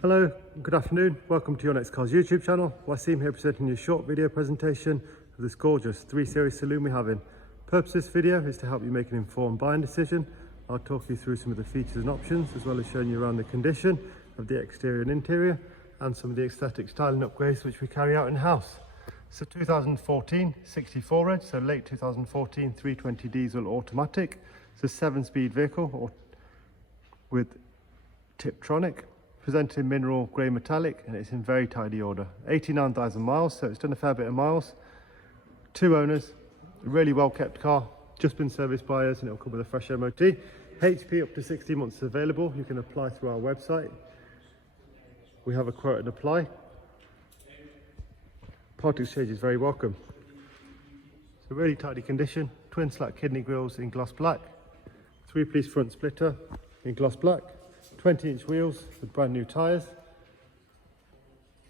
Hello, good afternoon. Welcome to Your Next Cars YouTube channel. Wasim here presenting you a short video presentation of this gorgeous 3 Series saloon we have in. Purpose of this video is to help you make an informed buying decision. I'll talk you through some of the features and options, as well as showing you around the condition of the exterior and interior and some of the aesthetic styling upgrades which we carry out in-house. So 2014 64 reg, so late 2014 320 diesel automatic. It's a 7-speed vehicle with Tiptronic. Presented in mineral grey metallic, and it's in very tidy order. 89,000 miles, so it's done a fair bit of miles. 2 owners, a really well kept car, just been serviced by us, and it'll come with a fresh MOT. HP up to 60 months available. You can apply through our website. We have a quote and apply. Part exchange is very welcome. It's a really tidy condition. Twin slack kidney grills in gloss black. 3-piece front splitter in gloss black. 20-inch wheels with brand new tyres,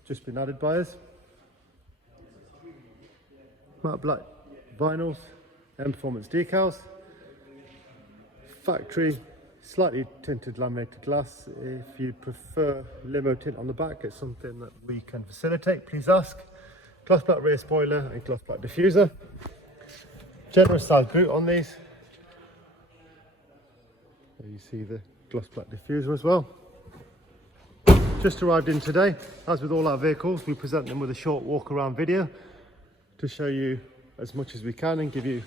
just been added by us. Matte black vinyls, M Performance decals, factory slightly tinted laminated glass. If you prefer limo tint on the back, it's something that we can facilitate, please ask. Gloss black rear spoiler and gloss black diffuser. Generous size boot on these. There you see the gloss black diffuser as well. Just arrived in today. As with all our vehicles, we present them with a short walk around video to show you as much as we can and give you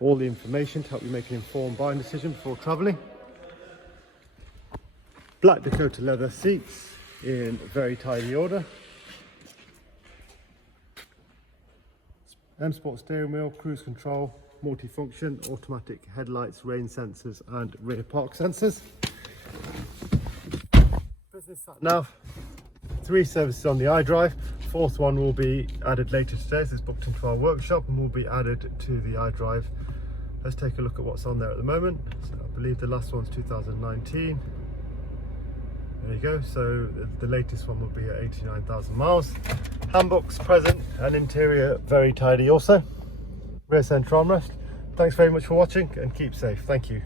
all the information to help you make an informed buying decision before travelling. Black Dakota leather seats in very tidy order. M Sport steering wheel, cruise control, multifunction, automatic headlights, rain sensors and rear park sensors. Business sat nav, 3 services on the iDrive. 4th one will be added later today, so it's booked into our workshop and will be added to the iDrive. Let's take a look at what's on there at the moment. So I believe the last one's 2019. There you go, so the latest one will be at 89,000 miles. Handbooks present and interior very tidy also. Rear centre armrest. Thanks very much for watching and keep safe. Thank you.